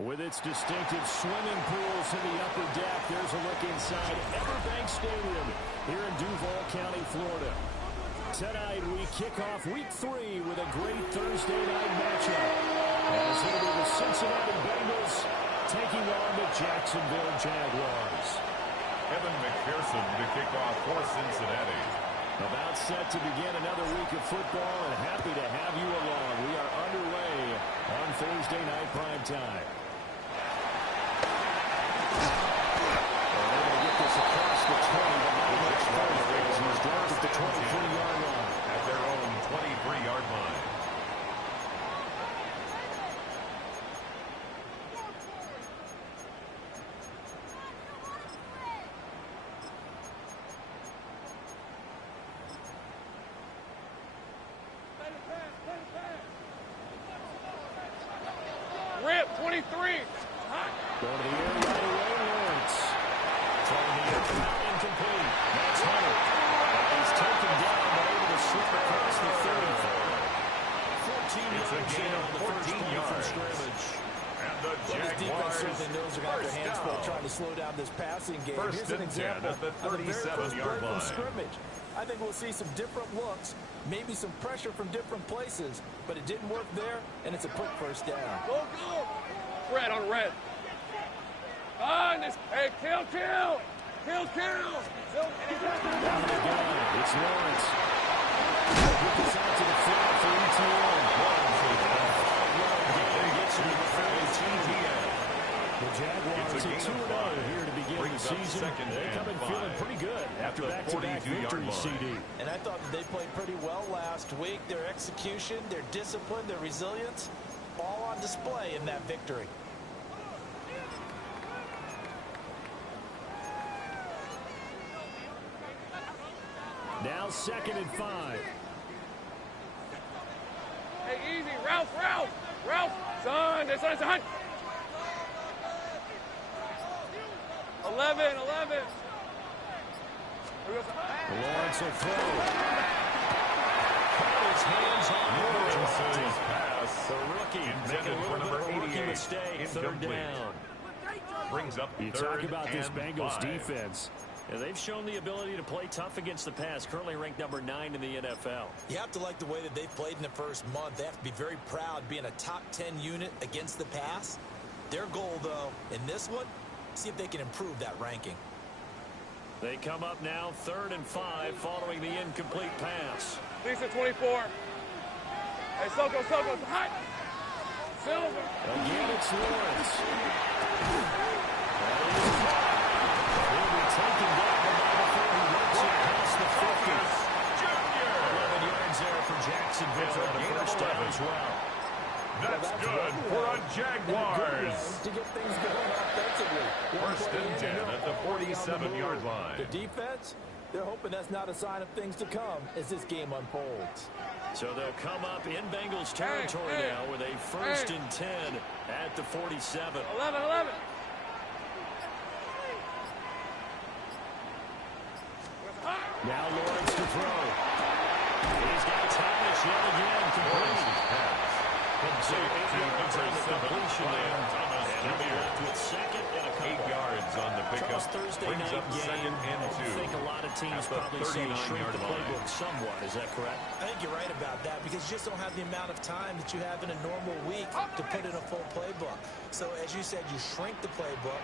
With its distinctive swimming pools in the upper deck, there's a look inside Everbank Stadium here in Duval County, Florida. Tonight, we kick off Week 3 with a great Thursday night matchup. As it'll be the Cincinnati Bengals taking on the Jacksonville Jaguars. Evan McPherson to kick off for Cincinnati. About set to begin another week of football, and happy to have you along. We are underway on Thursday night primetime. They're going to get this across the 20, but not much further as he's dropped at the 23-yard line. At their own 23-yard line. Rip, 23. Going to the air right away, Lawrence. Throwing the air out, incomplete. That's Hunter. He's taken down, but able to slip across the 30. 14 It's a gain of 14 yards. And the Jaguars certainly knows they're going to have their hands full trying to slow down this passing game. First Here's an and 10 example at the of the very first 37-yard play from line. scrimmage. I think we'll see some different looks, maybe some pressure from different places, but it didn't work there, and it's a quick first down. Go, go. Red on red. Hey, kill. Down the gun. It's Lawrence. Get this out to the flat for ETN. The Jaguars are 2-0 here to begin the season. They come in feeling pretty good after back-to-back victories, CD. And I thought that they played pretty well last week. Their execution, their discipline, their resilience, all on display in that victory. Now 2nd and 5. Hey, easy. Ralph. Son. 11. Lawrence will throw. His hands on Lawrence's pass. the rookie making a little bit of a rookie mistake. 3rd down. Brings up You 3rd talk about this and Bengals 5. defense. Yeah, they've shown the ability to play tough against the pass, currently ranked number 9 in the NFL. You have to like the way that they've played in the first month. They have to be very proud being a top 10 unit against the pass. Their goal, though, in this one, see if they can improve that ranking. They come up now 3rd and 5 following the incomplete pass. Lisa, 24. Hey, Soko. Hot. Silver. Again, it's Lawrence. He'll be taken down before he works it past the 50. 11 yards there for Jacksonville on the first down as well. That's good for a Jaguars. To get things going offensively. First and 10 at the 47-yard line. The defense, they're hoping that's not a sign of things to come as this game unfolds. So they'll come up in Bengals territory now with a 1st and 10 at the 47. 11. Now Lawrence to throw. He's got Thomas yet again complete. So 8 yards on the completion there. And he'll be left with 2nd and a couple. 8 yards on the pickup. Charles, Thursday Brings night up game. 2nd and I 2. think a lot of teams At the probably say shrink the 39-yard line. playbook somewhat. Is that correct? I think you're right about that because you just don't have the amount of time that you have in a normal week to put in a full playbook. So as you said, you shrink the playbook.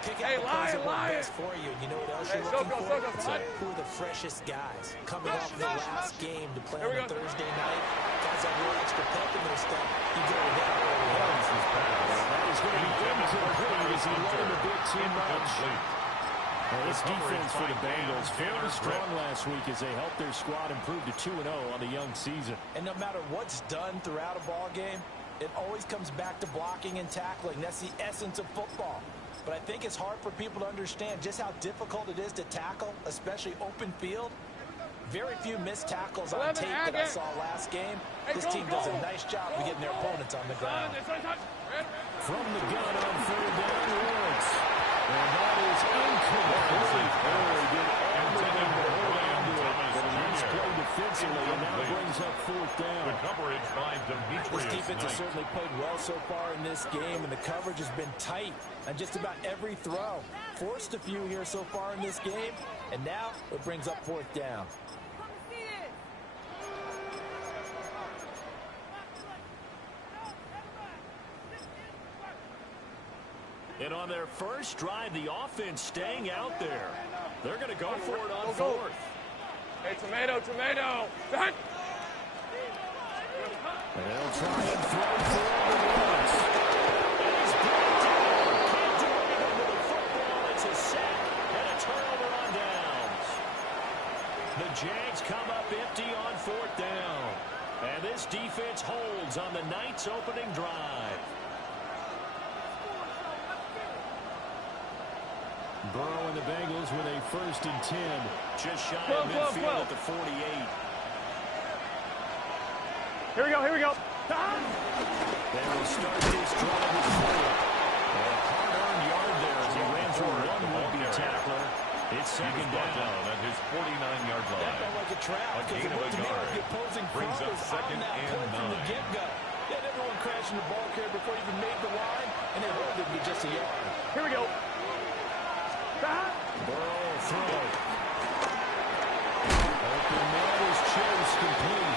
Pick out the plays that work best for you. You know what else you're looking for? Who are the freshest guys coming off the last game to play on a Thursday night? Guys have a little extra pep in their step. You go to that early on. That is going to be incomplete as he let him a bit too much. Well, this defense for the Bengals fairly strong last week as they helped their squad improve to 2-0 on the young season. And no matter what's done throughout a ball game, it always comes back to blocking and tackling. That's the essence of football. But I think it's hard for people to understand just how difficult it is to tackle, especially open field. Very few missed tackles on tape that I saw last game. This team does a nice job of getting their opponents on the ground. From the gun on 3rd down, Lawrence. And that is incomplete. He did everything to hold on to it. But a nice play defensively, and now brings up fourth down. The coverage by Demetrius This defense has Knight. certainly played well so far in this game, and the coverage has been tight on just about every throw. Forced a few here so far in this game, and now it brings up fourth down. And on their first drive, the offense staying out there. They're going to go for it on fourth. Hey, tomato. Done. And they'll try and throw forward once. And he's brought down. Can't do anything with the football. It's a sack and a turnover on downs. The Jags come up empty on fourth down. And this defense holds on the Knights' opening drive. Burrow and the Bengals with a 1st and 10. Just shy of midfield at the 48. Here we go. They will start this drive with 4. A hard-earned yard there as he ran through one would-be tackler. It's second down at his 49-yard line. That felt like a trap because it looked to me like the opposing front was on that point from the get-go. They had everyone crashing the ball carrier before he even made the line, and they rolled it to just a yard. Here we go. Burrow throw. Open man is Chase complete.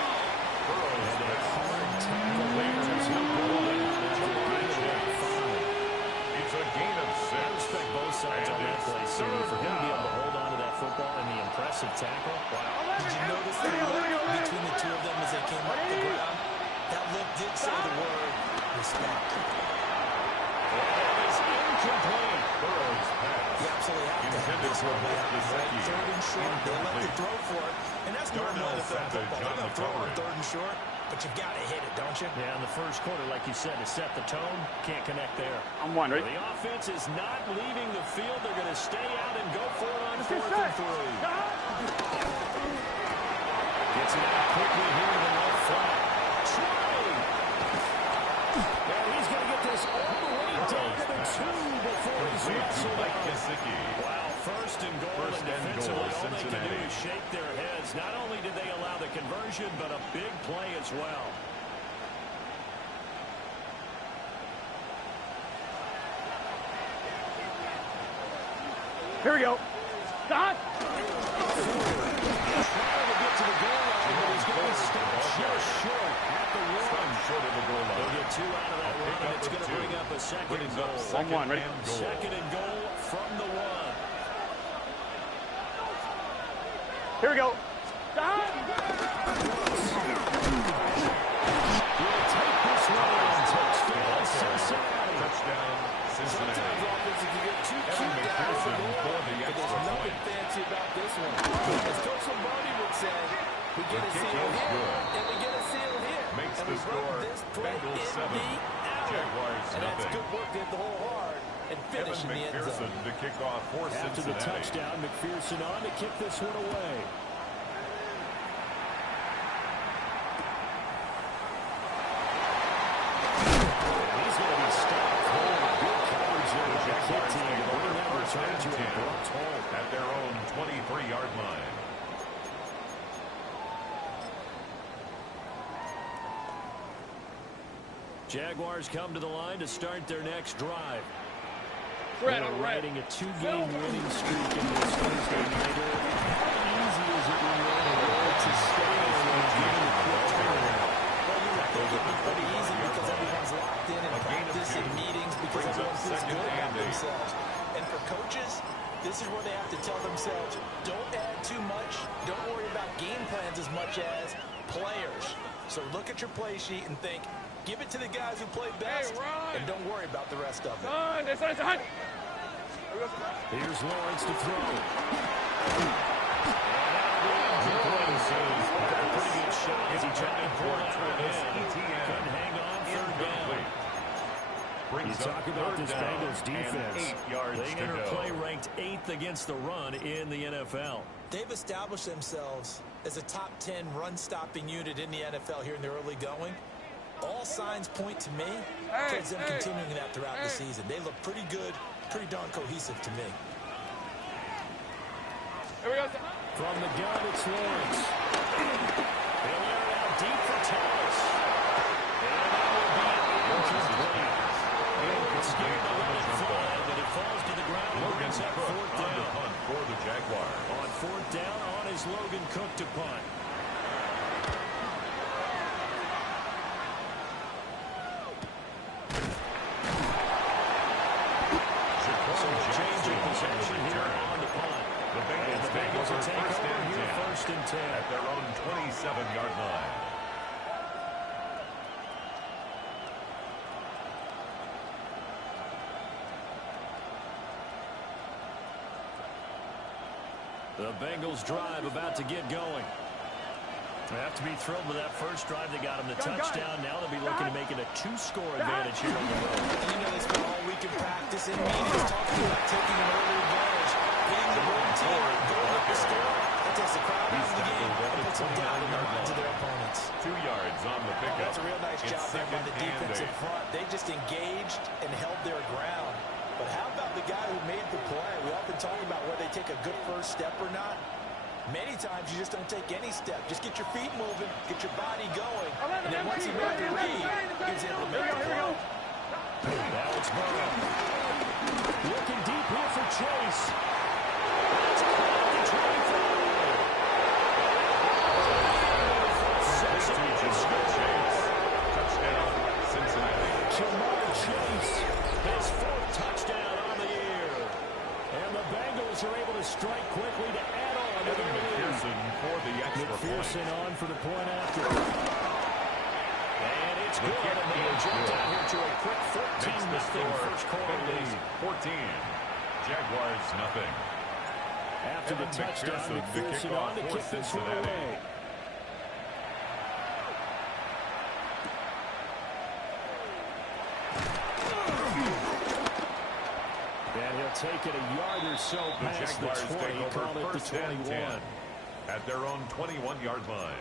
Burrow had a hard tackle there as he rolled it out after the gain of 5. It's a gain of 6. I respect both sides on that play, City, for him to be able to hold on to that football and the impressive tackle. Wow. Did you notice the look between the two of them as they came up the ground? That look did say the word respect. That is incomplete. Burrow's pass. You absolutely have to have this one way out. Right? 3rd and short, they let the throw for it. And that's normal NFL football. They're going to throw on 3rd and short, but you got to hit it, don't you? Yeah, in the first quarter, like you said, to set the tone, can't connect there. I'm one, right? The offense is not leaving the field. They're going to stay out and go for it on 4th and 3. Gets it out quickly here to the left flat. Trey! And he's going to get this all the way down to the 2 before he's wrestled out. Wow, 1st and goal, and defensively all they can do is shake their heads. Not only did they allow the conversion, but a big play as well. Here we go. Dot. Trying to get to the goal line, but he's going to stop just short at the 1. Short of the goal line. They'll get 2 out of that run, and it's going to bring up a 2nd and goal. 1-1, ready? 2nd and goal from the 1. Here we go. Dot. He'll take this one. Touchdown, Cincinnati. Touchdown, Cincinnati. Sometimes offenses can get too cute down the goal, but there's nothing fancy about this one. As Coach Lombardi would say, we get a seal here, and we get a seal here. Makes and the we score this play Bengals 7, in the hour. Jaguars And that's nothing. good work. They hit the hole hard and finish in the end McPherson zone. to kick off for After the Cincinnati. touchdown, McPherson on to kick this one away. He's going to be stopped cold. Good coverage there with the kick team. But we're now returning to a blocked hole at their own 23-yard line. Jaguars come to the line to start their next drive. Red They're on red. riding a 2-game winning streak in this Thursday nighter. How easy is it when you're on the road to stay in a game of quick turnaround? Well, you would think it'd be pretty easy because everyone's locked in and practice and meetings because everyone feels good about themselves. And for coaches, this is where they have to tell themselves, don't add too much, don't worry about game plans as much as players. So look at your play sheet and think, give it to the guys who play best, and don't worry about the rest of it. It's a hunt. Here's Lawrence to throw. Lawrence says Got a pretty good shot as he tried to pull that one in. ETN. Couldn't hang on, 3rd down. You talk about this Bengals defense. 8 yards They to enter go. play ranked 8th against the run in the NFL. They've established themselves as a top 10 run-stopping unit in the NFL here in the early going. All signs point to me towards them continuing that throughout the season. They look pretty good, pretty darn cohesive to me. Here we go. From the gun, it's Lawrence. He'll air it out deep for Thomas. And that will be incomplete. Lawrence scared to let it fly, but it falls to the ground and brings up fourth down. Punt for the Jaguars. On fourth down, on is Logan Cook to punt. So a change of possession here on the punt. The Bengals will take over here first and 10 at their own 27-yard line. The Bengals drive about to get going. They have to be thrilled with that first drive. They got them the touchdown. Now they'll be looking to make it a 2-score advantage here on the road. And you know they spent all week in practice and meetings talking about taking an early advantage, hitting the road team, going up the score. That takes the crowd out of the game and puts them down in the minds of their opponents. 2 yards on the pickup. That's a real nice job there by the defense in front. They just engaged and held their ground. But how about the guy who made the play? We often talk about whether they take a good first step or not. Many times you just don't take any step. Just get your feet moving, get your body going, and then once he made the read, he was able to make the play. Now it's Burrow. Looking deep here for Chase. That's caught the 25. Touchdown, Cincinnati. Jamar Chase, his fourth touchdown on the year. And the Bengals are able to strike quickly to add on to their lead. McPherson for the extra McPherson point. on for the point after. And it's good. And they jump down here to a quick 14-0 first quarter lead. 14. Jaguars, nothing. After the touchdown, McPherson on to kick this one away. And he'll take it a yard or so past the 20, call it the 21. At their own 21-yard line.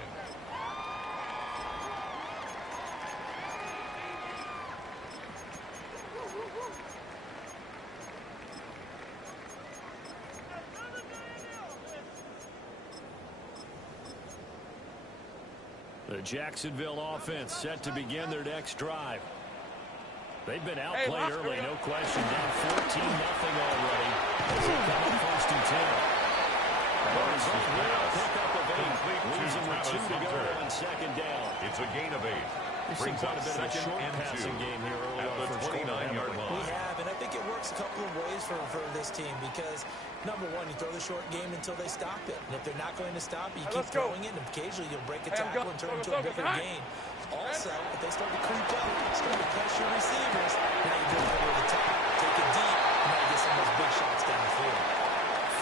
The Jacksonville offense set to begin their next drive. They've been outplayed early, no question. Down 14-0 already as they come up first and 10. Arizona pick up of 8, losing with 2 to go on second down. It's a gain of 8. We've seen quite a bit of a short passing game here early on the 29-yard line. We have, and I think it works a couple of ways for this team because, number one, you throw the short game until they stop it. And if they're not going to stop it, you keep throwing it, and occasionally you'll break a tackle and turn it into a bigger gain. Also, if they start to creep up, start to pressure receivers, now you go over the top, take it deep, and now you get some of those big shots down the field.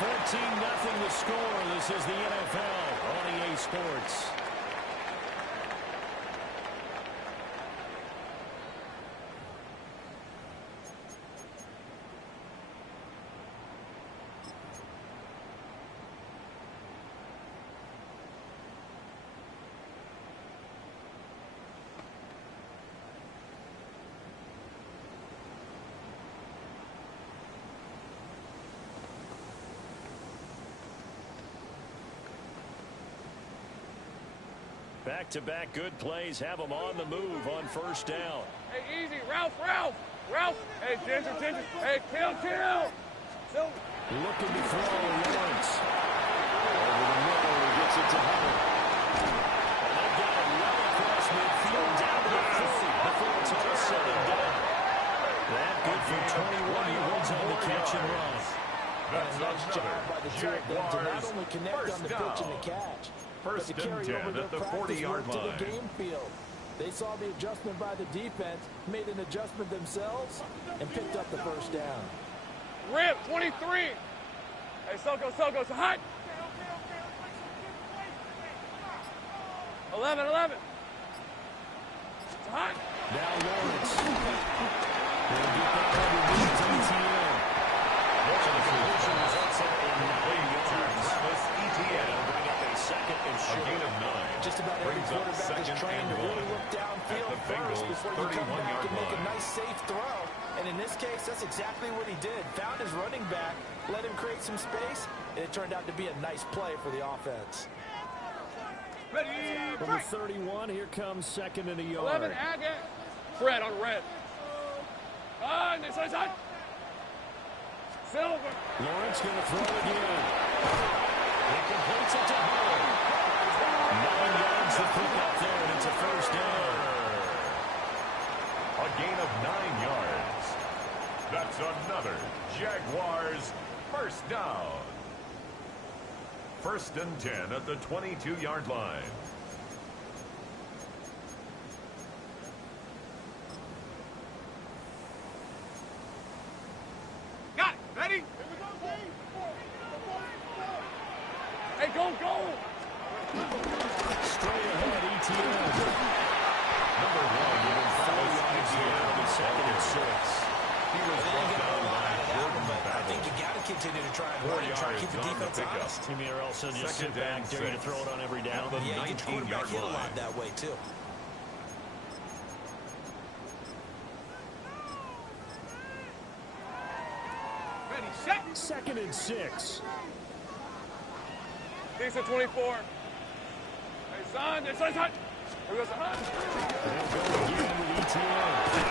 14-0 the score. This is the NFL on EA Sports. Back-to-back good plays have them on the move on first down. Hey, easy. Ralph. Hey, Ginger. Hey, kill. Looking to throw Lawrence. Over the middle, he gets it to Hubbard. And they've got it well across midfield down to the 40 before it's all said and done. That good for 21 yards on the catch and run. That's a nice job by the two of them to not only connect on the pitch and the catch, but to carry over their practice work to the game field. They saw the adjustment by the defense, made an adjustment themselves, and picked up the first down. Rip, 23. Hey, Soko, it's hot. 11. It's hot. Now Lawrence. They'll get that underneath ATM. Watching the collision results in 9 yards. ETN. Bring up a second and A short. gain of 9. Just about every quarterback is trained to really look downfield first before you come back and make a nice safe throw. And in this case, that's exactly what he did. Found his running back, let him create some space, and it turned out to be a nice play for the offense. Ready, from the 31, here comes second and a yard. 11, Agate. Fred on red. On, this is on. Silver. Lawrence going to throw again. He completes it to Hall. 9 yards to pick up there, and it's a first down. A gain of 9 yards. That's another Jaguars first down. 1st and 10 at the 22-yard line. Got it. Ready? Hey, go, go. Straight ahead, ETN. Number 1, even 4 yards here on the 2nd and 6. He was brought down by Jordan but I think Battle. you got to continue to try and run and try to keep the defense honest. Jimmy or else he'll just sit back, dare you to throw it on every down. Yeah, you get the quarterback hit a lot that way, too. Ready, set. 2nd and 6. These are 24. Hey, son, this is on. Here goes the hunt. They'll go again with ETN. And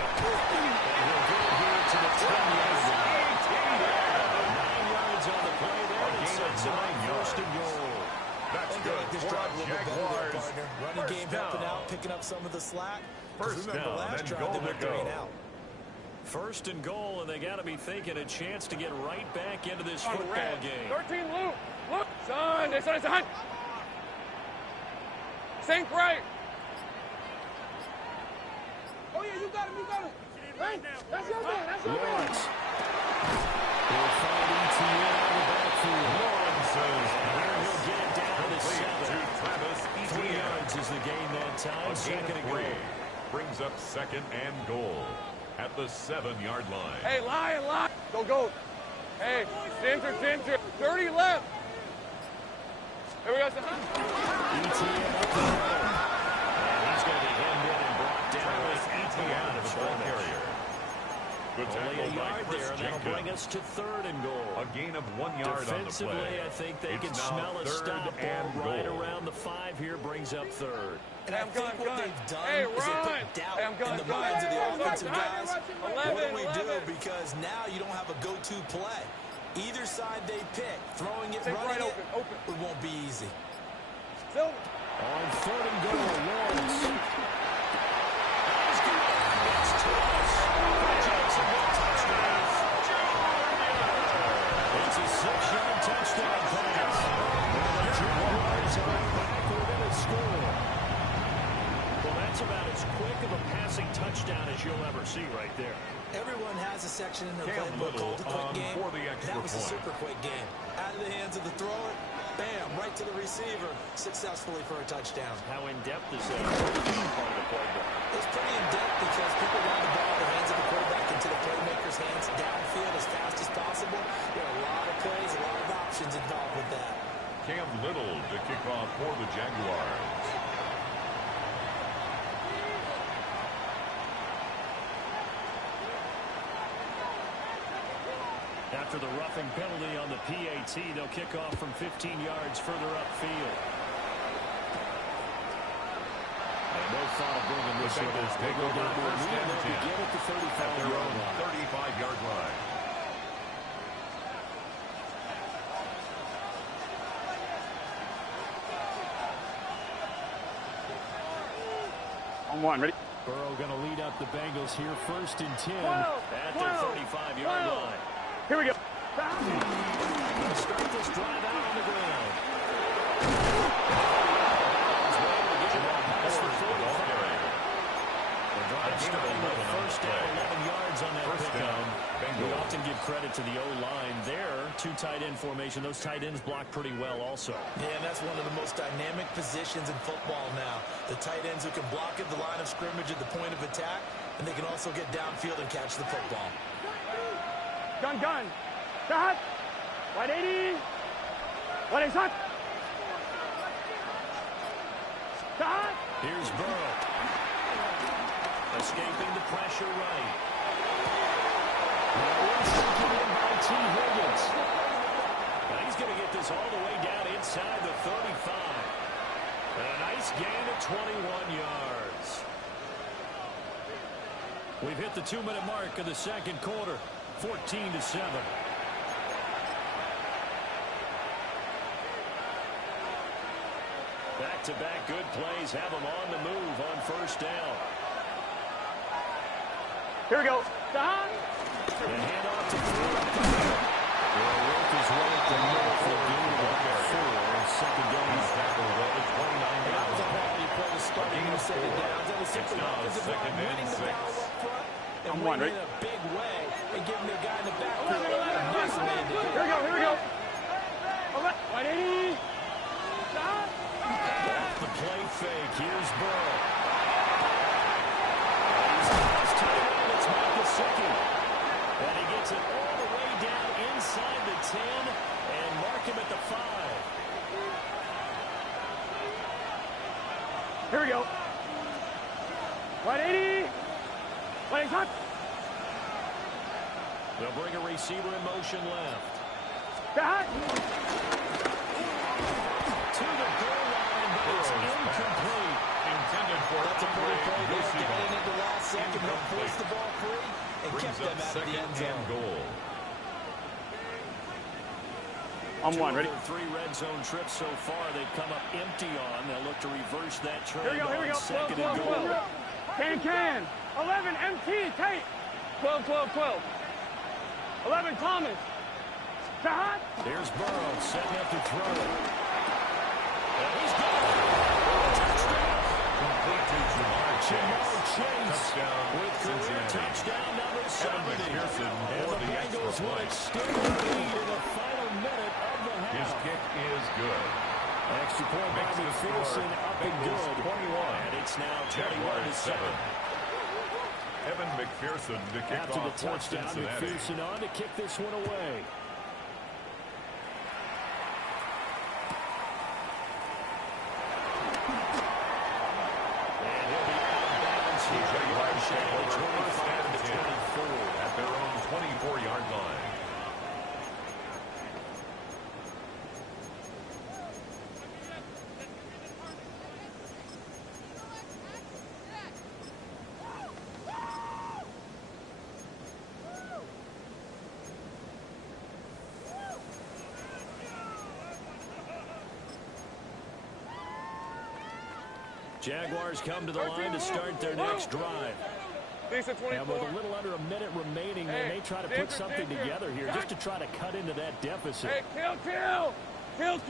he'll get it here to the 10-yard line. 9 yards on the play there. And sets him up 1st and goal. That's I good like this for drive a little bit better there, Jaguars. partner. Running First game down. helping out, picking up some of the slack. 'Cause First remember, down last and drive goal they to went 3 and go. out. 1st and goal, and they got to be thinking a chance to get right back into this On football red. game. 13, Luke. Look, son, this is a hunt. Sink right. Oh, yeah, you got him, you got him. Hey, that's your man, that's your man. Lawrence. He'll find ETN on the backfield. Lawrence says, Here he'll get it down to the complete 7. to Travis 3 Etienne. yards is the gain that time. A gain Second of and 3 goal. brings up 2nd and goal at the 7-yard line. Hey, lie. Go, go. Hey, Ginger. 30 left. Here we go, son. ETN up the middle. And he's going to be hemmed in and brought down with Etienne, the ball carrier. Good Only tackle a by yard Chris there, and that'll bring Jenkins. us to 3rd and goal. A gain of 1 yard on the Defensively, play. I think they It's can now smell a 3rd stop and ball right goal. around the 5 here, brings up 3rd. And I I'm think going, what they've done Hey, is they run. put doubt Hey, I'm going, in the going. minds of the Hey, offensive run, guys. run, What 11, do we do? 11. Because now you don't have a go-to play. Either side they pick, throwing it, Take running right it, open. it won't be easy. Silver. On 3rd and goal, Lawrence. It's a 6-yard touchdown pass. And the Jaguars are back within a score. Well, that's about as quick of a passing touchdown as you'll ever see right there. Everyone has a section in their Cam playbook Little called the quick game. for the extra That was a point. super quick game. Out of the hands of the thrower, bam, right to the receiver, successfully for a touchdown. How in-depth is that part of the playbook? It's pretty in-depth because people want the ball in the hands of the quarterback into the playmaker's hands downfield as fast as possible. There are a lot of plays, a lot of options involved with that. Cam Little to kick off for the Jaguars. After the roughing penalty on the PAT, they'll kick off from 15 yards further upfield. And no thought of bringing this The one Bengals out. take They go over down to a first knee, and they'll 10 begin at the at their 35-yard own line. 35-yard line. On 1, ready? Burrow going to lead up the Bengals here, 1st and 10 12, at their 35-yard 12. line. Here we go. They'll start this drive out on the ground. Starting with 1st down, 11 yards on that First pickup. down, We Bengals. often give credit to the O-line there. 2 tight end formation. Those tight ends block pretty well also. Yeah, and that's one of the most dynamic positions in football now. The tight ends who can block at the line of scrimmage at the point of attack, and they can also get downfield and catch the football. Gun. Stop. 180. What is hot? Stop. Here's Burrow. Escaping the pressure right. He's going to get this all the way down inside the 35. And a nice gain of 21 yards. We've hit the 2-minute mark of the second quarter, 14-7. Back-to-back good plays have them on the move on first down. Here we go. And hand off to work his way up the middle for a gain of 4. Second down. That was a quality play to start the second down. That was simply offensive line winning the battle up front and winning in a big way and giving the guy in the backfield a nice man to do. Here we go. 180. Off the play fake. Here's Burrow. He's lost tight end. It's Mike Gesicki. And he gets it all the way down inside the 10 and mark him at the 5. Here we go. 180. Playing touch. They'll bring a receiver in motion left. To the goal line, but it's incomplete. Intended for That's a pretty play there. Getting into the last second, he'll force the ball free and kept them out of the end zone. Goal. On one, ready? 3 red zone trips so far. They've come up empty on. They'll look to reverse that trend. Here we go. Second and goal. Can. 11, MT, Tate. 12. 11, Thomas. Shot. Here's Burrow setting up to throw it. And he's got it. Complete to Jamar Chase Touchdown, with career Cincinnati. touchdown number 70. McPherson And for the the extra Bengals will point. extend the lead in the final minute of the half. His kick is good. Extra point by Makes the McPherson score up and Bengals good. 21. And it's now Jaguars 21-7. Evan McPherson to kick After the off for touchdown, Cincinnati. McPherson on to kick this one away. And he'll be out of bounds here. Jaguars Shot take over 25 to 1st and 10 24. at their own 24-yard line. Jaguars come to the line to start their next drive. And with a little under a minute remaining, they may try to put something together here just to try to cut into that deficit. Hey, kill. Here's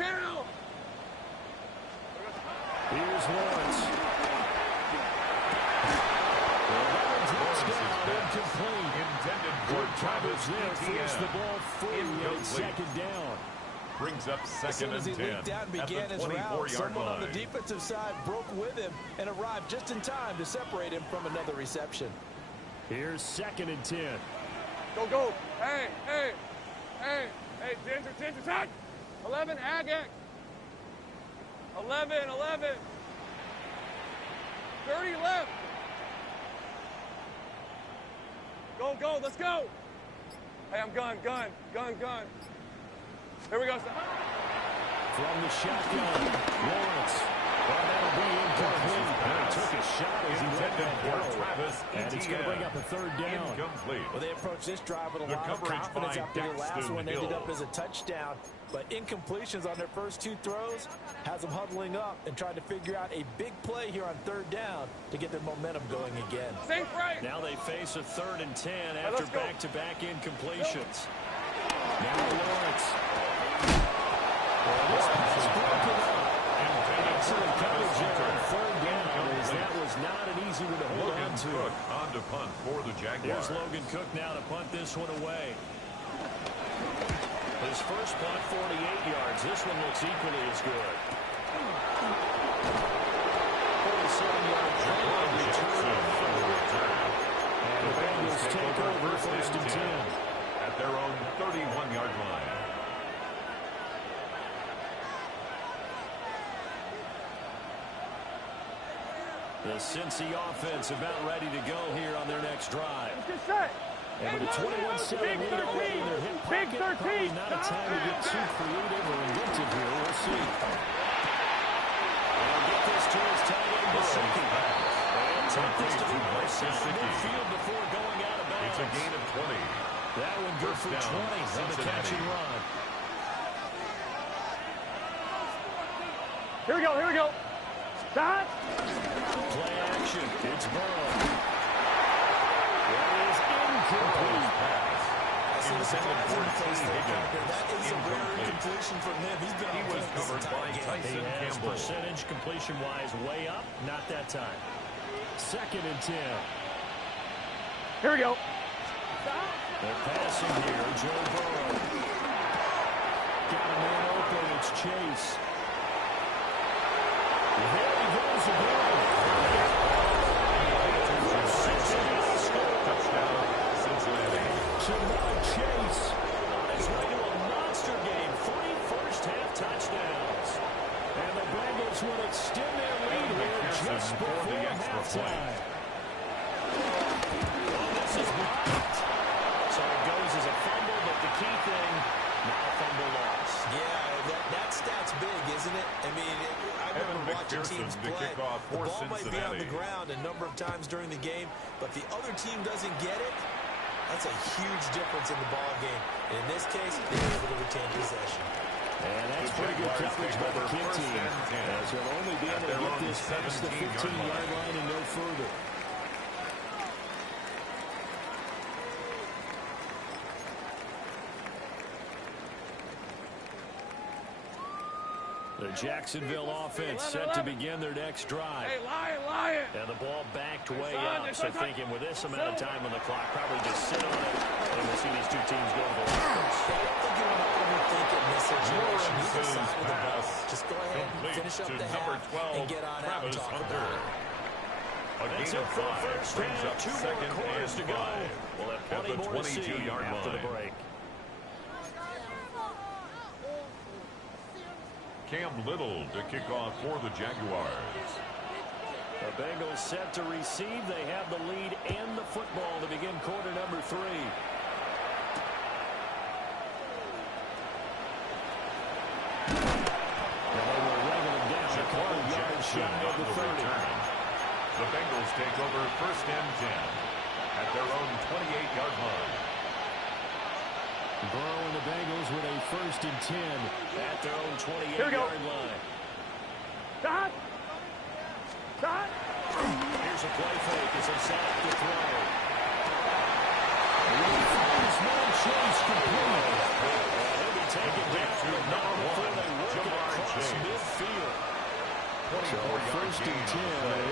Lawrence. Touchdown, incomplete. Intended for Travis there, forced the ball free on second down. Brings up As soon second as he and 10 leaped out and at the began his route, 24-yard someone on the line. defensive side broke with him and arrived just in time to separate him from another reception. Here's second and 10. Go. Hey. Ginger, touch. 11, Agak. 11. 30 left. Go, let's go. Hey, I'm gun. Here we go, son. From the shotgun, Lawrence. Well, that'll be incomplete. He took a shot as he let that go. And it's going to bring up a third down. Incomplete. Well, they approached this drive with a The lot of coverage confidence by after their last Daxton one ended Hill. up as a touchdown. But incompletions on their first 2 throws has them huddling up and trying to figure out a big play here on third down to get their momentum going again. Sink right. Now they face a 3rd and 10 after back-to-back incompletions. Now Lawrence. Excellent coverage there on 3rd down, as that was not an easy one to hold on to. Cook on to punt for the Jaguars. Here's Logan Cook now to punt this one away. His first punt, 48 yards. This one looks equally as good. 47-yard punt return. And the Bengals take over 1st and 10. At their own 31-yard line. The Cincy offense about ready to go here on their next drive. Let's get set. And with a 21-7 lead already in their hip pocket, probably not a time to get too creative or inventive here. We'll see. They'll get this to his tight end, Gesicki. And take this to the other side of midfield before going out of bounds. It's a gain of 20. That one good for 20 on the catch and run. Here we go, here we go. Stop. Play action. It's Burrow. That is incomplete. I see the surprise in the face there, Parker. That is a rare incompletion from him. He's been on point this entire game. Tyson He has Campbell. percentage completion-wise way up. Not that time. 2nd and 10. Here we go. They're passing here. Joe Burrow. Got a man open. It's Chase. There he goes again. Touchdown, Cincinnati. Jamar Chase on his way to a monster game. 3 first-half touchdowns. And the Bengals will extend their lead here just before halftime. Oh, this is blocked. So it goes as a fumble, but the key thing, not a fumble loss. Yeah, that stat's big, isn't it? I mean, I remember watching teams play. The ball might be on the ground a number of times during the game, but if the other team doesn't get it, that's a huge difference in the ball game. And in this case, they're able to retain possession. And that's pretty good coverage by the kid team, as they'll only be able to get this past the 15-yard line and no further. The Jacksonville offense set to begin their next drive. Hey, Lion. And the ball backed way up. So thinking with this amount of time on the clock, probably just sit on it. And we'll see these two teams go to the offense. I don't think you want to overthink it in this situation. Either side of the ball. Just go ahead and finish up the half and get on out and talk about it. That's it for the first half. 2 more quarters to go. We'll have plenty more to see after the break. Cam Little to kick off for the Jaguars. The Bengals set to receive. They have the lead and the football to begin quarter number 3. And they will level them down a couple yards shy of the 30. The Bengals take over 1st and 10 at their own 28-yard line. Burrow and the Bengals with a 1st and 10 at their own 28-yard line. Stop. Here's a play fake as they set up the throw. Small chase complete. He'll be taken down, but not before they work it across midfield. So 1st and 10.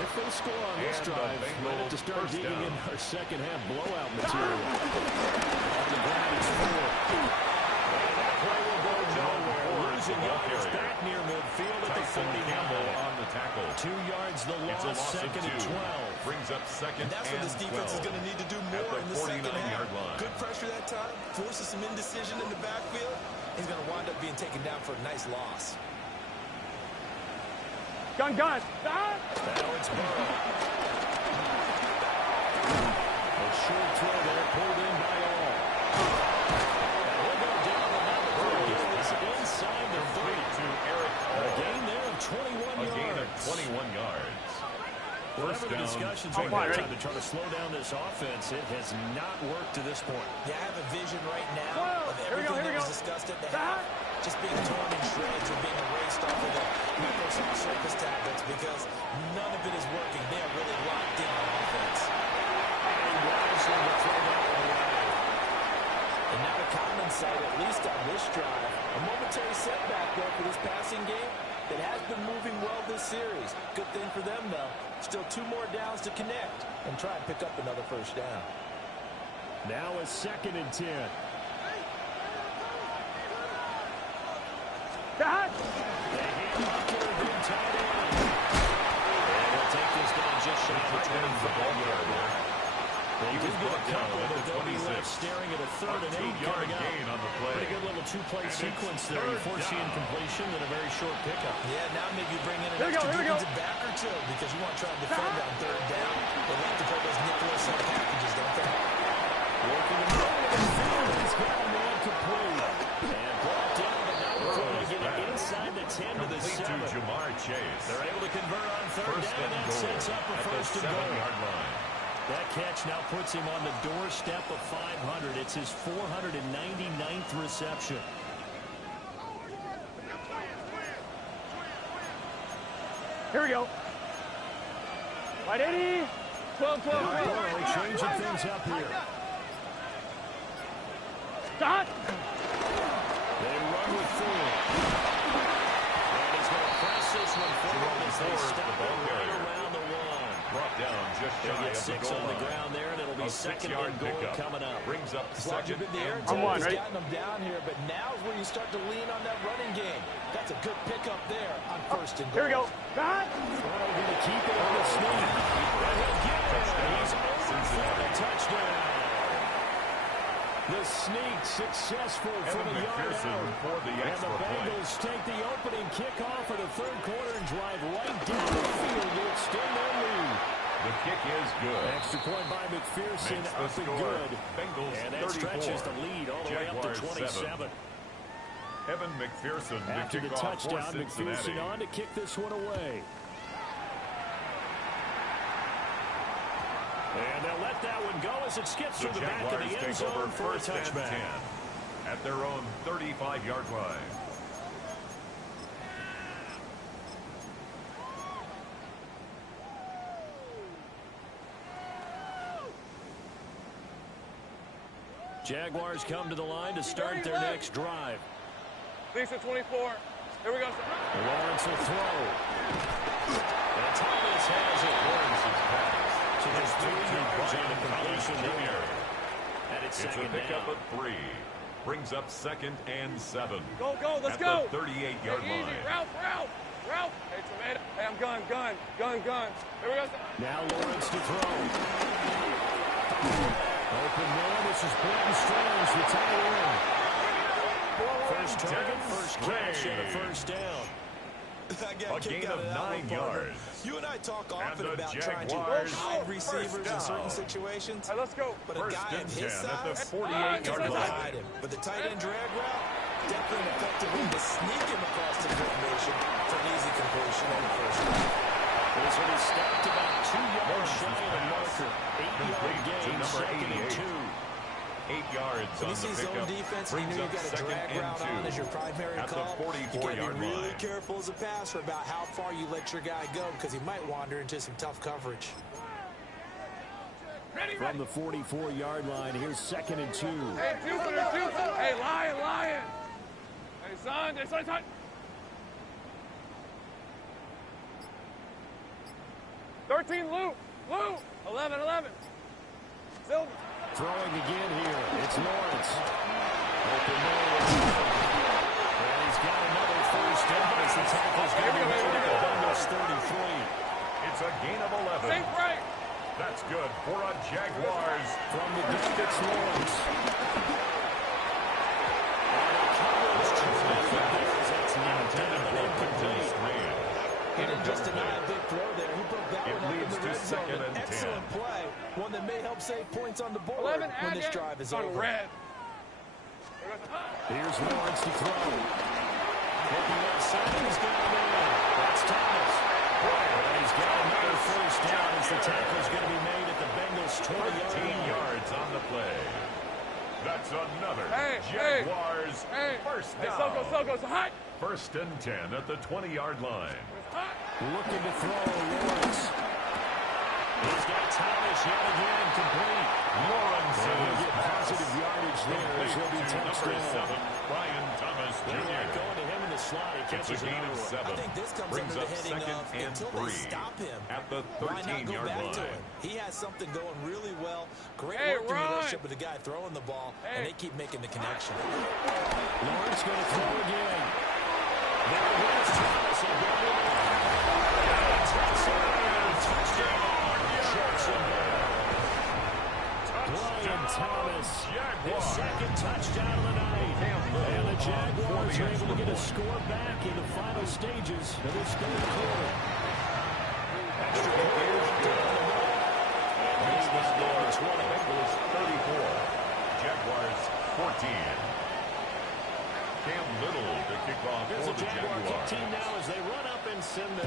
If they score on this drive, we'll have to start digging in our second half blowout material. On the ground, it's 4. And that play will go nowhere. Losing yards back near midfield at the 49. On the tackle. 2 yards the loss, 2nd and 12. Brings up 2nd and 12. And that's what this defense is going to need to do more in the second half. Good pressure that time, forces some indecision in the backfield. He's going to wind up being taken down for a nice loss. Gun. Stop. Now it's Burrow. A short throw there, pulled in by all. And he'll go down the number 3. It's inside the 30. To Eric A gain there of 21 yards. A gain of 21 yards. Whatever the discussions are time to try to slow down this offense, it has not worked to this point. Yeah, I have a vision right now of everything that was discussed at the half just being torn in shreds and being erased off of the Microsoft Surface tablets because none of it is working. They are really locked in on offense. And now a common sight, at least on this drive, a momentary setback there for this passing game that has been moving well this series. Good thing for them, though. Still 2 more downs to connect and try and pick up another 1st down. Now a 2nd and 10. They hand off to a good tight end. And we'll take this down just shy of the 25-yard line. They do get a couple, but they'll be left staring at a 3rd and 8 coming up. Gain on the play. Pretty good little 2-play sequence there. You force the incompletion and a very short pickup. Yeah, now maybe you bring in an extra defensive back or 2 because you want to try and defend on 3rd down. They like to play those nickel or some packages, don't they? Working the middle of the field. He's got a man complete. And brought down, but now we're trying to get it inside the 10 to the 7. To Jamar Chase. They're able to convert on third down, and that sets up a first and goal. 7-yard line. That catch now puts him on the doorstep of 500. It's his 499th reception. Here we go. Right, 80. 12, 12, 12. Changing things up here. Stop. They run with 4. And he's going to press this one forward as they stop it right around the 1. Brought down just shy of the 6 on the ground there, and it'll be second and goal coming up. Brings up second and I'm one, right? Gotten them down here, but now's where you start to lean on that running game. That's a good pickup there on first and goal. Here we go. God. Going to keep it on the sneak. And he'll get it. He's over for the touchdown. The sneak successful from a yard out. For the And the Bengals take the opening kickoff of the third quarter and drive right down the field to extend their lead. The kick is good. Extra point by McPherson, up and good. Bengals And that 34. stretches the lead all the way up to 27. Evan McPherson After the touchdown, McPherson on to kick this one away. And they'll let that one go as it skips through the back of the end zone for a touchback. At their own 35-yard line. Jaguars come to the line to start their next drive. Lisa 24. Here we go. Lawrence will throw. And Thomas has it. Lawrence's pass. So there's 3 yards on the completion there. And it's second a pickup down. of 3. Brings up second and 7. Go, go, let's at go. The 38-yard hey, line. Ralph. Hey, tomato. Hey, I'm gun. Here we go. Now Lawrence to throw. Open man. This is Brenton Strange, the tight end. First target, first catch, and a first down. A gain of 9 yards. You and I talk often the about trying to Jaguars hide receivers in down. certain situations. Hey, let's go. But a First guy in and his 10 at the size, 48-yard doesn't line. hide him. But the tight end drag route, definitely an effective way to sneak him across the formation for an easy completion on the first down. This one is stopped about 2 yards shy of the marker. 8-yard gain, second and 2. 8 yards When on you see the zone pickup. defense and you know you've got a drag route on as your primary at call, the you got to 44-yard be really line. careful as a passer about how far you let your guy go because he might wander into some tough coverage. From the 44-yard line, here's second and 2. Hey, Jupiter. Hey, Lion. Hey, son. 13, Lou. 11. Silver. Throwing again here. It's Lawrence. Open man. And he's got another first down as the tackle's going to be made at the Bengals 33. It's a gain of 11. Safe right. That's good for a Jaguars. From the distance, Lawrence. That's not intended for incomplete. He didn't just deny a big throw there. He broke that one up in leads the to red zone. second An and 10. excellent play. One that may help save points on the board 11, when this drive is on over. red. Here's Lawrence to throw. Looking outside, he's got a man. That's Thomas. And he's got another first down as the tackle's going to be made at the Bengals 20-yard 13 line. yards on the play. That's another Hey, Jaguars first Hey, down. Soko's hot. First and 10 at the 20-yard line. Looking to throw, Lawrence. He's got Thomas yet again complete. Lawrence He'll is get positive yardage there as he'll be number touchdown. 7, Brian Thomas They like Jr. going to him in the slot. He It's a catches gain of another one. 7. I think this comes Brings under up the heading second of and until 3 they stop him. at the Why not go 13-yard back to line. him? He has something going really well. Great Hey, working Ron. relationship with the guy throwing the ball, and they keep making the connection. Lawrence going to throw again. There goes Thomas again. Brian Thomas, his second touchdown of the night. And the Jaguars are able to get a score back in the final stages of this third quarter. Extra point down the middle. And leads the score 20. Bengals 34.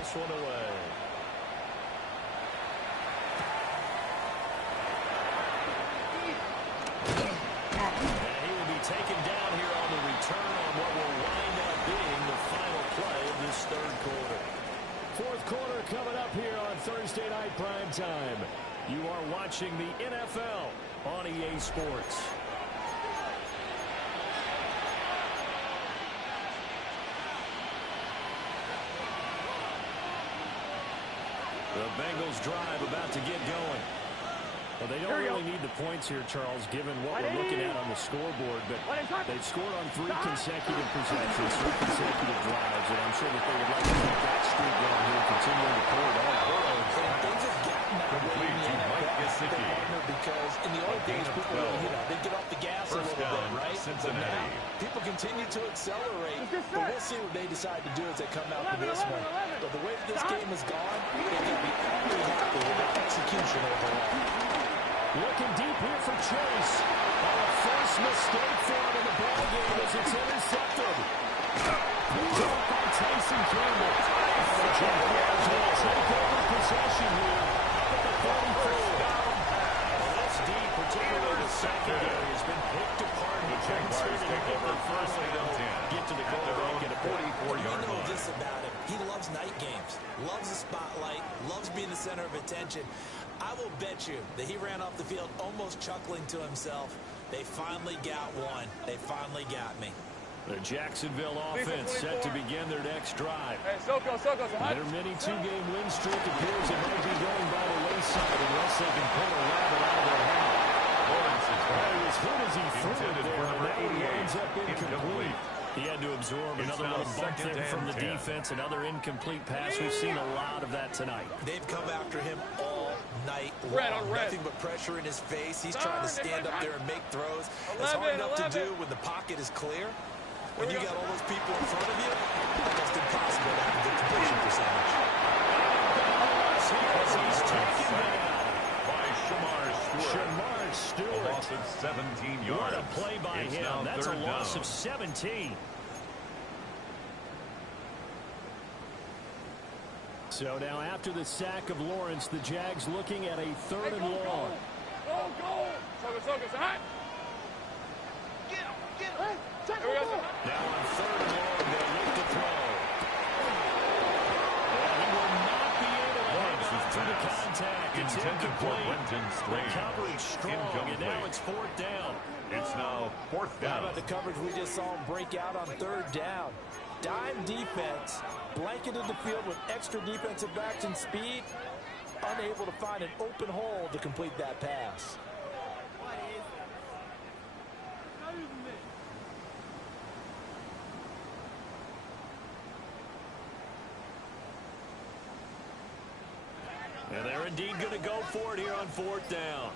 this one away. And he will be taken down here on the return on what will wind up being the final play of this third quarter. Fourth quarter coming up here on Thursday Night Prime Time. You are watching the NFL on EA Sports. The Bengals drive about to get going. Well, they don't really need the points here, Charles, given what we're looking at on the scoreboard. But they've scored on 3 consecutive possessions, 3 consecutive drives, and I'm sure that they would like to keep that streak going here, continuing to pull it off. They've just gotten that way in the NFL, because in the old days, people, they'd get off the gas a little bit, right? But now, people continue to accelerate, but we'll see what they decide to do as they come out to this one. But the way that this game has gone, they can be really happy with the execution overall. Looking deep here for Chase. A first mistake for him in the ballgame as it's intercepted. Picked up by Tyson Campbell. The Jaguars will take over possession here at the 34. Well, that's deep, particularly the secondary has been picked apart. The Jaguars take over first and 10. Get to the goal line, get a 44-yard line. You know this about him. He loves night games, loves the spotlight, loves being the center of attention. I will bet you that he ran off the field almost chuckling to himself. They finally got one. They finally got me. The Jacksonville offense set to begin their next drive. Hey, Soko. Their mini 2-game win streak appears it might be going by the wayside unless they can pull a rabbit out of their hat. Lawrence is As hit as he threw it intended there, for number that 88. winds up incomplete. He had to absorb It's another now little bump second there from and the 10. defense, another incomplete pass. We've seen a lot of that tonight. They've come after him all night long. Red on red. Nothing but pressure in his face. He's trying to stand up there and make throws. It's hard enough to do when the pocket is clear. When you got all those people in front of you, almost impossible to have a good completion percentage. He's taken down by Shamar Stewart. A loss of 17 yards. What a play by It's him. now That's a third loss down. of 17. So now after the sack of Lawrence, the Jags looking at a 3rd and long. Go. Soko. Hot. Get him. Now on 3rd and long, they look to throw. And he will not be able to hang on to the contact. It's intended for incomplete. Brenton Strange. Recovery strong, and now it's 4th down. It's now 4th How down. about the coverage we just saw him break out on 3rd down? Dime defense, blanketed the field with extra defensive backs and speed, unable to find an open hole to complete that pass. And they're indeed going to go for it here on 4th down.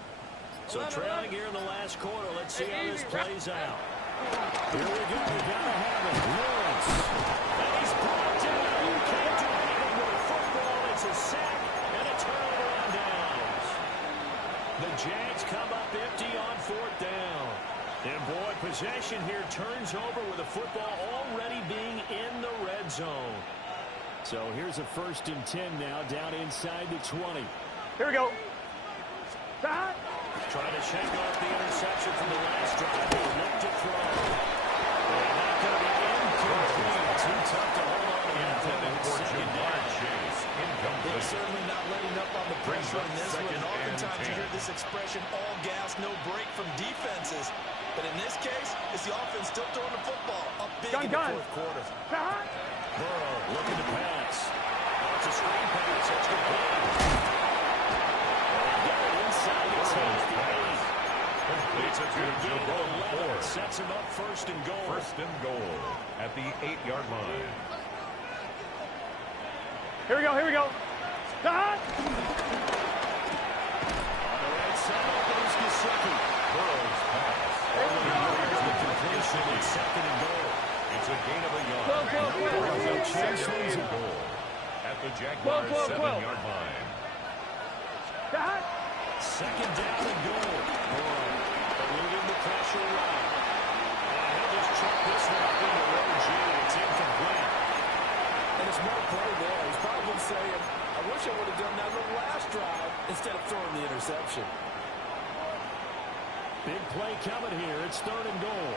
So trailing here in the last quarter. Let's see how this plays out. Here we go. We got to have it. Lawrence. And he's brought down. You can't do anything with a football. It's a sack and a turnover on downs. The Jags come up empty on 4th down. And boy, possession here turns over with the football already being in the red zone. So here's a 1st and 10 now down inside the 20. Here we go. Trying to shake off the interception from the last drive. He'll look to throw. And that's going to be incomplete. Too tough to hold on to. Intended for Jamar Chase. They're Incomplete. certainly not letting up on the pressure in this one. Second and Oftentimes you 10. hear this expression, all gas, no break from defenses. But in this case, it's the offense still throwing the football up big in the 4th quarter. Burrow looking to pass. Oh, it's a screen pass. That's complete. Got it inside the 10. Completes it to Jerome Ford. Sets him up 1st and goal. 1st and goal at the 8-yard line. Here we go. On the right side, opens Gesicki. Burrow's pass. Here's the completion. It's 2nd and goal. It's a gain of a yard. Go. Second and goal at the Jaguars' 7-yard line. 2nd down and goal. Burrow eluding the pressure right. And he'll just chuck this one up into row G. It's incomplete. And a smart play there. He's probably saying, I wish I would have done that on the last drive instead of throwing the interception. Big play coming here. It's 3rd and goal.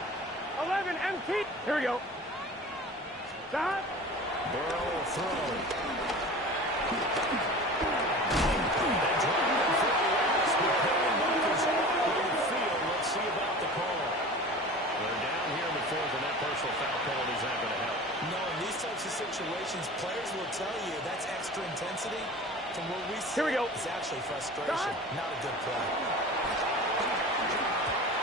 11, MT. Here we go. Stop. Burrow will throw. Let's see about the call. They're down here in the 4th, and that personal foul penalty is not going to help. No, in these types of situations, players will tell you that's extra intensity. From where we see, here we go. It's actually frustration, not a good play.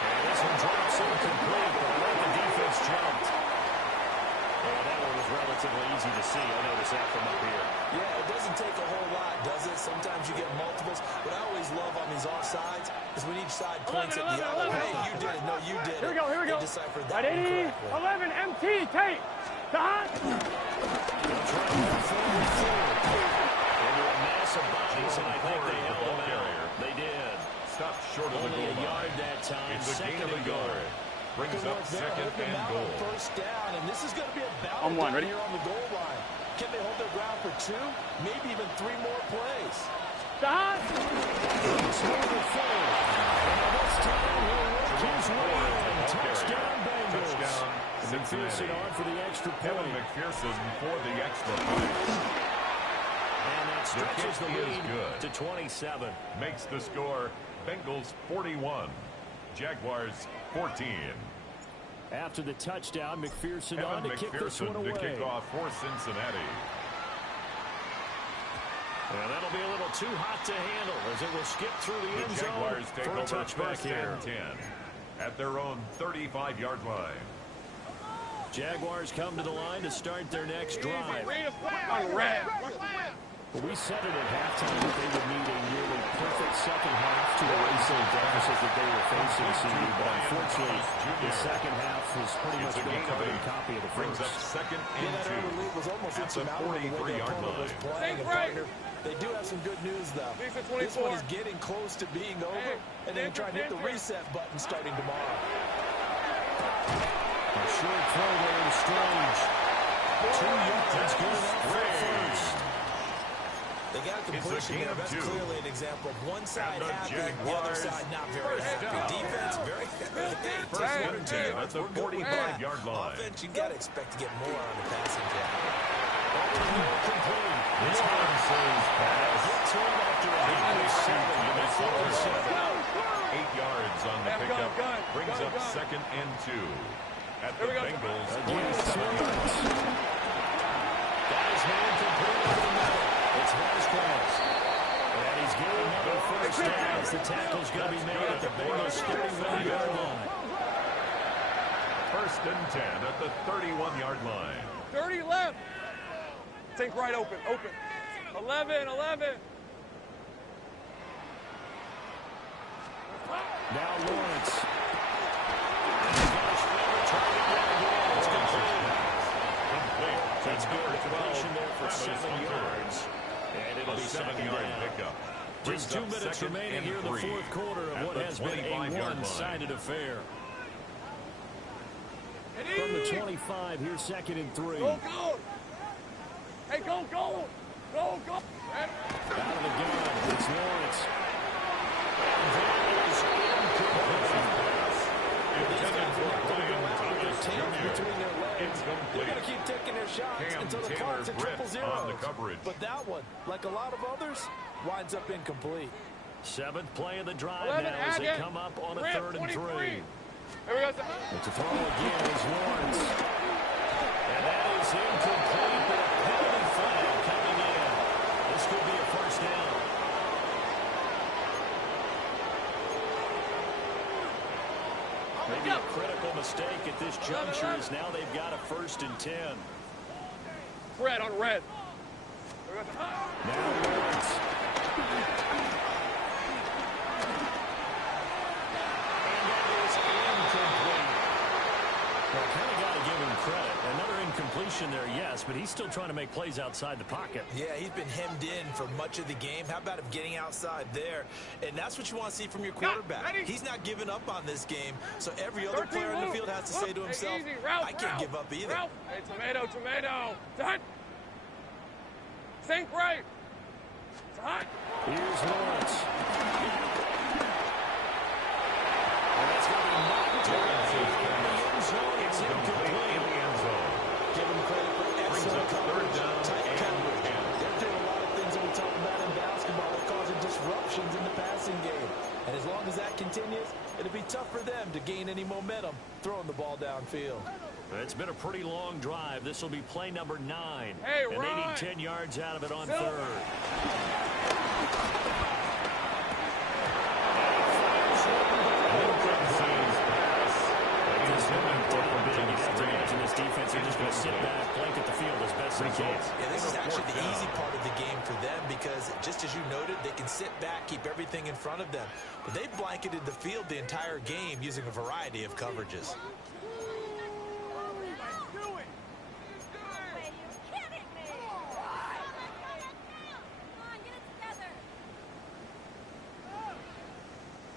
And this one drops incomplete, but the defense jumped. And that one was relatively easy to see. I noticed that from up here. Yeah, it doesn't take a whole lot, does it? Sometimes you get multiples. What I always love on these offsides is when each side points at the other. Hey, you did it. No, you did it. Here we go. They deciphered that one correctly. 11, MT, Tate. Stop. Into a mass of bodies, and I think they held him out. They did. Stopped short of the Only goal a yard line. that time. It's a gain of a goal. yard. Brings up 2nd and goal. First down, and this is going to be a battle down here on the goal line. Can they hold their ground for 2, maybe even 3 more plays? Stop. Touchdown Bengals. Touchdown McPherson on for the extra point. Kevin McPherson for the extra point. And that stretches the kick is lead good. to 27. Makes the score Bengals 41, Jaguars 14. After the touchdown, McPherson Kevin on to kick this one McPherson away. to kick off for Cincinnati. And that'll be a little too hot to handle as it will skip through the end The zone Jaguars take for a over touchback 1st here. and 10 at their own 35-yard line. Jaguars come to the line to start their next drive. On red. We said it at halftime that they would need a nearly perfect second half to erase the deficit that they were facing, CD, but unfortunately, the second half is pretty much going to carbon copy of the Brings up first. 2nd Yeah, and that 2 early lead was almost at the insurmountable the way the 43-yard opponent was line. playing. And partner, they do have some good news, though. This one is getting close to being over, and they can try and hit the reset button starting tomorrow. A short throw there to Strange. 2 yards, good enough for first. They got a completion there. That's clearly an example of one side happy, the other side not very happy. Defense, very happy. First and 10 at the 45-yard line. Offense, you got to expect to get more on the passing game. This one says pass. 8 yards on the pickup. Brings up 2nd and 2 at the Bengals 47. Got his hand complete over the middle. It's Vasquez. And he's getting another first down as the tackle's going to be made at the Bengals 31-yard line. 1st and 10 at the 31-yard line. 30 left. Think right open. 11. Now Lawrence. That's good completion there for 7 yards. And it'll be 7-yard pickup. Just 2 minutes remaining here in the 4th quarter of what has been a one-sided affair. From the 25, here's 2nd and 3. Go. Hey, go. Out of the gun, it's Lawrence. And that is They're going to keep taking their shots until the clock's at triple zeros. But that one, like a lot of others, winds up incomplete. 7th play of the drive now as they come up on a 3rd and 3. Here we go. It's a throw again is Lawrence. And that is incomplete, but a penalty flag coming in. This could be a first down. Maybe a critical mistake at this juncture is now they've got a 1st and 10. Red on red. Now Lawrence. And that is incomplete. Well, kind of got to give him credit. Another incompletion there, yes, but he's still trying to make plays outside the pocket. Yeah, he's been hemmed in for much of the game. How about him getting outside there? And that's what you want to see from your quarterback. He's not giving up on this game, so every other player in the field has to say to himself, I can't give up either. Hey, tomato. Done. Sink right. It's hot. Here's Lawrence. And that's going to be knocked down in the end zone. It's incomplete. Give him credit for excellent coverage, tight coverage. They're doing a lot of things that we talk about in basketball. They're causing disruptions in the passing game. And as long as that continues, it'll be tough for them to gain any momentum throwing the ball downfield. It's been a pretty long drive. This will be play number 9. Hey, and they need 10 yards out of it on third. This defense are just going to sit back, blanket the field as best they can. Yeah, this is actually the easy part of the game for them because, just as you noted, they can sit back, keep everything in front of them. But they blanketed the field the entire game using a variety of coverages.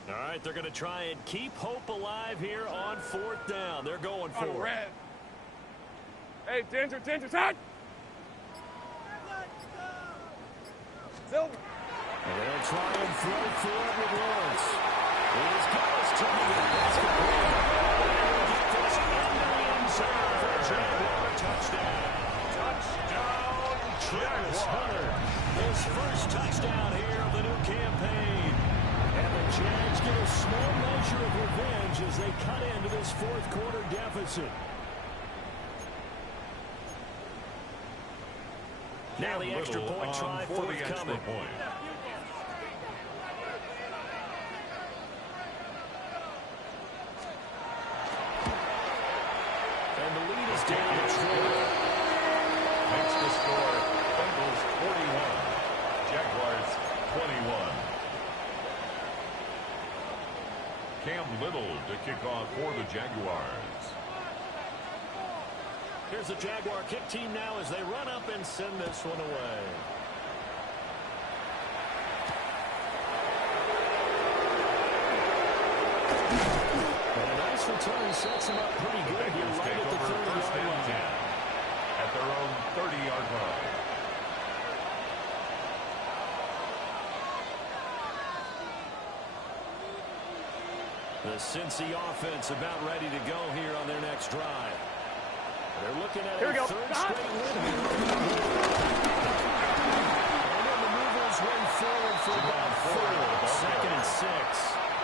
All right, they're going to try and keep hope alive here on 4th down. They're going for it. Red. Hey, danger, touch! Silver. And they'll try and throw for it with Lawrence. He's got his turning the basketball. And he gets into the end zone for a Jaguar touchdown. Touchdown, Travis Hunter. His first touchdown here of the new campaign. And the Jags get a small measure of revenge as they cut into this 4th quarter deficit. Now the extra point try forthcoming. And the lead is down to 3. Makes the score. Bengals 41. Jaguars 21. Cam Little to kick off for the Jaguars. Here's the Jaguar kick team now as they run up and send this one away. And a nice return sets him up pretty good here right at the 30-yard line. At their own 30-yard line. The Cincy offense about ready to go here on their next drive. They're looking at a third straight win here. And then the movers way forward for about 4. 2nd and 6.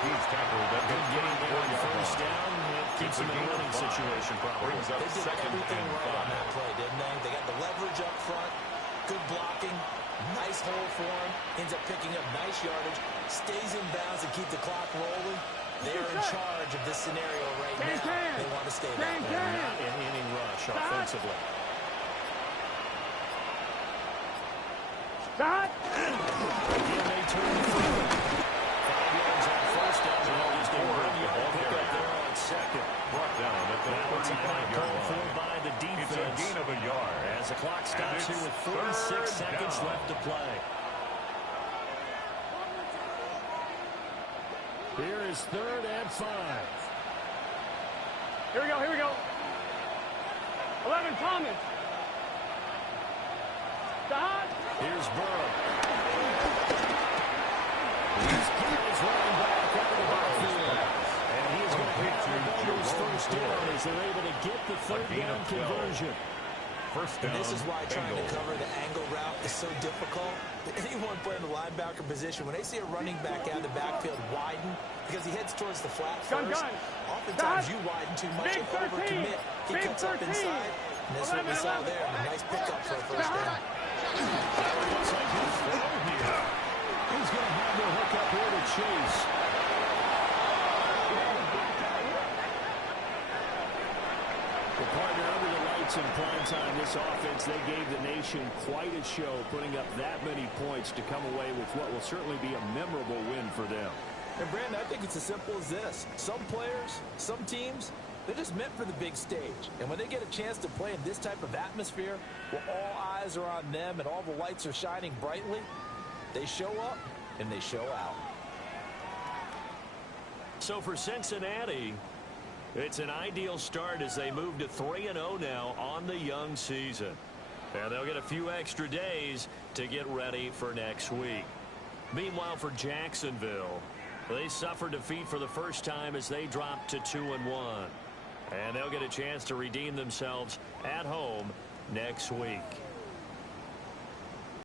He's tackled at Good game there on first down. It keeps them in a winning situation probably. They did everything right on that play, didn't they? They got the leverage up front, good blocking, nice hole for him, ends up picking up nice yardage, stays in bounds and keep the clock rolling. They're in charge of this scenario right now. They want to stay that way. Not an inning rush offensively. Stop! Again, they turn the field. 5 yards on first down. And just a 1-yard pickup there on second. Brought down at the 45-yard line. By the defense. It's a gain of a yard. As the clock stops here with 46 seconds left to play. Here is 3rd and 5. Here we go. 11, Thomas. Stop. Here's Burrow. He's got his running back out of the backfield. And he is going to hit his first down as they're able to get the 3rd down conversion. First down. And this is why trying to cover the angle route is so difficult. Anyone playing the linebacker position, when they see a running back out of the backfield widen, because he heads towards the flat first, oftentimes you widen too much and overcommit. He cuts up inside, and that's what we saw there. A nice pickup for a first down. Looks like he's thrown here. He's going to have the hook up here to Chase. The partner under the lights in prime time, this offense, they gave the nation quite a show, putting up that many points to come away with what will certainly be a memorable win for them. And Brandon, I think it's as simple as this. Some players, some teams, they're just meant for the big stage. And when they get a chance to play in this type of atmosphere, where all eyes are on them and all the lights are shining brightly, they show up and they show out. So for Cincinnati, it's an ideal start as they move to 3-0 now on the young season. And they'll get a few extra days to get ready for next week. Meanwhile, for Jacksonville, they suffered defeat for the first time as they dropped to 2-1. And they'll get a chance to redeem themselves at home next week.